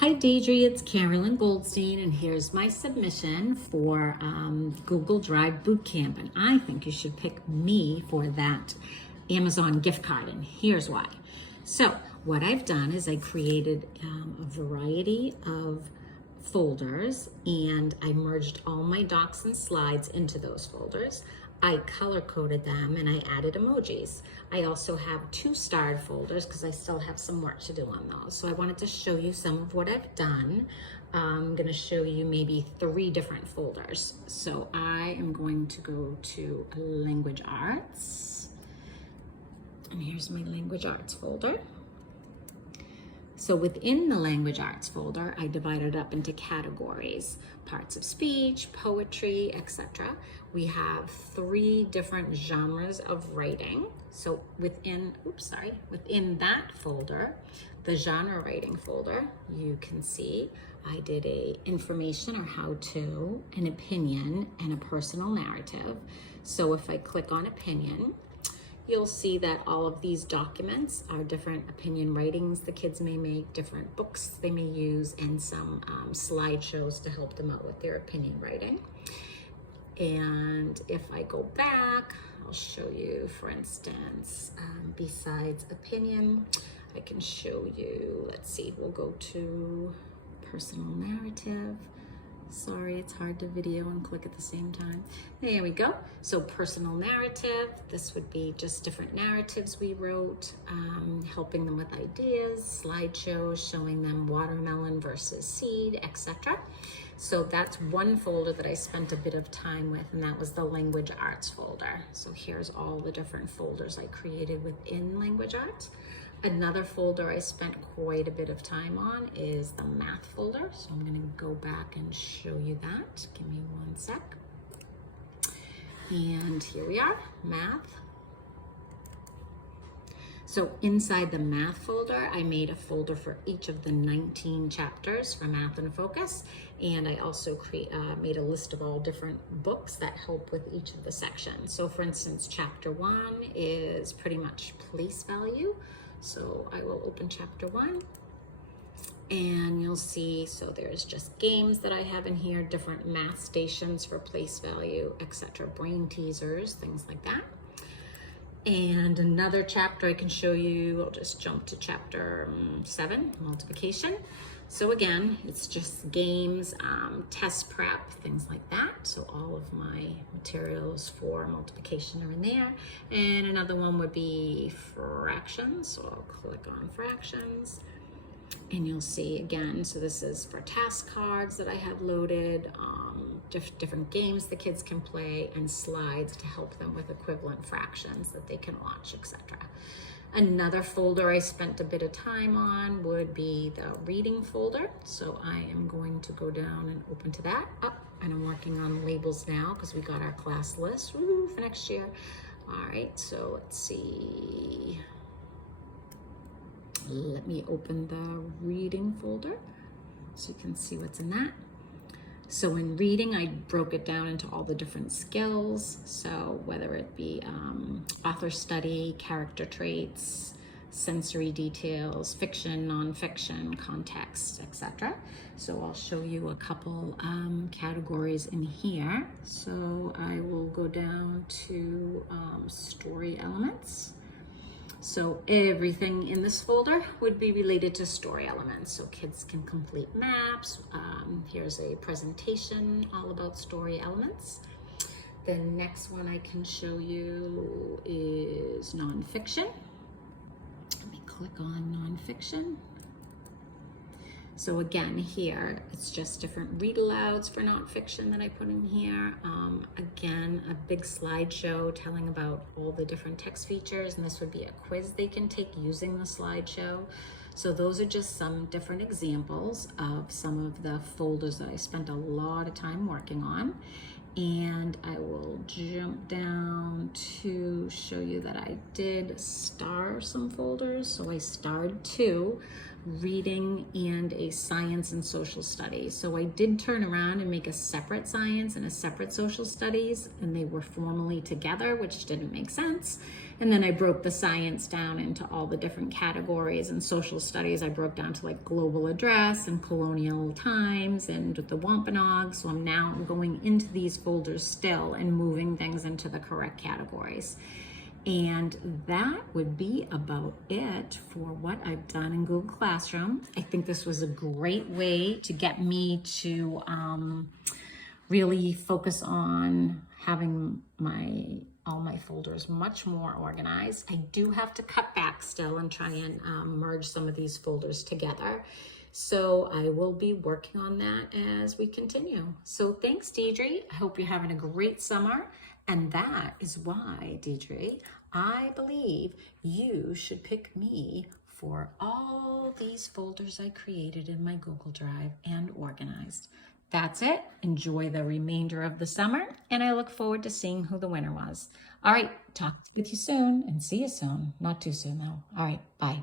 Hi Deidre, it's Carolyn Goldstein, and here's my submission for Google Drive Bootcamp. And I think you should pick me for that Amazon gift card, and here's why. So what I've done is I created a variety of folders, and I merged all my docs and slides into those folders. I color coded them and I added emojis. I also have 2 starred folders because I still have some work to do on those. So I wanted to show you some of what I've done. I'm going to show you maybe 3 different folders. So I am going to go to Language Arts, and here's my Language Arts folder. So within the Language Arts folder, I divided up into categories: parts of speech, poetry, etc. We have 3 different genres of writing. So within that folder, the genre writing folder, you can see I did a information or how to, an opinion, and a personal narrative. So if I click on opinion, you'll see that all of these documents are different opinion writings the kids may make, different books they may use, and some slideshows to help them out with their opinion writing. And if I go back, I'll show you, for instance, besides opinion, I can show you, let's see, we'll go to personal narrative. Sorry, it's hard to video and click at the same time. There we go. So personal narrative, this would be just different narratives we wrote, helping them with ideas, slideshows, showing them watermelon versus seed, etc. So that's one folder that I spent a bit of time with, and that was the Language Arts folder. So here's all the different folders I created within Language Arts. Another folder I spent quite a bit of time on is the math folder. So I'm going to go back and show you that. Give me one sec. And here we are, math. So inside the math folder, I made a folder for each of the 19 chapters for Math in Focus. And I also made a list of all different books that help with each of the sections. So for instance, chapter 1 is pretty much place value. So I will open chapter 1, and you'll see, so there's just games that I have in here, different math stations for place value, etc., brain teasers, things like that. And another chapter I can show you, I'll just jump to chapter 7, multiplication. So again, it's just games, test prep, things like that. So all of my materials for multiplication are in there. And another one would be fractions. So I'll click on fractions. And you'll see again, so this is for task cards that I have loaded, different games the kids can play, and slides to help them with equivalent fractions that they can watch, etc. Another folder I spent a bit of time on would be the reading folder. So I am going to go down and open to that. And I'm working on labels now because we got our class list for next year. All right, so let's see. Let me open the reading folder so you can see what's in that. So in reading, I broke it down into all the different skills. So whether it be author study, character traits, sensory details, fiction, nonfiction, context, etc. So I'll show you a couple categories in here. So I will go down to story elements. So everything in this folder would be related to story elements. So kids can complete maps. Here's a presentation all about story elements. The next one I can show you is nonfiction. Let me click on nonfiction. So again, here, it's just different read alouds for nonfiction that I put in here. Again, a big slideshow telling about all the different text features, and this would be a quiz they can take using the slideshow. So those are just some different examples of some of the folders that I spent a lot of time working on. And I will jump down to show you that I did star some folders. So I starred 2. reading and a science and social studies. So I did turn around and make a separate science and a separate social studies, and they were formally together, which didn't make sense. And then I broke the science down into all the different categories, and social studies I broke down to like global address and colonial times and the Wampanoag. So I'm now going into these folders still and moving things into the correct categories. And that would be about it for what I've done in Google Classroom. I think this was a great way to get me to really focus on having all my folders much more organized. I do have to cut back still and try and merge some of these folders together. So I will be working on that as we continue. So thanks, Deidre. I hope you're having a great summer. And that is why, Deidre, I believe you should pick me for all these folders I created in my Google Drive and organized. That's it. Enjoy the remainder of the summer, and I look forward to seeing who the winner was. All right, talk with you soon and see you soon. Not too soon, though. All right, bye.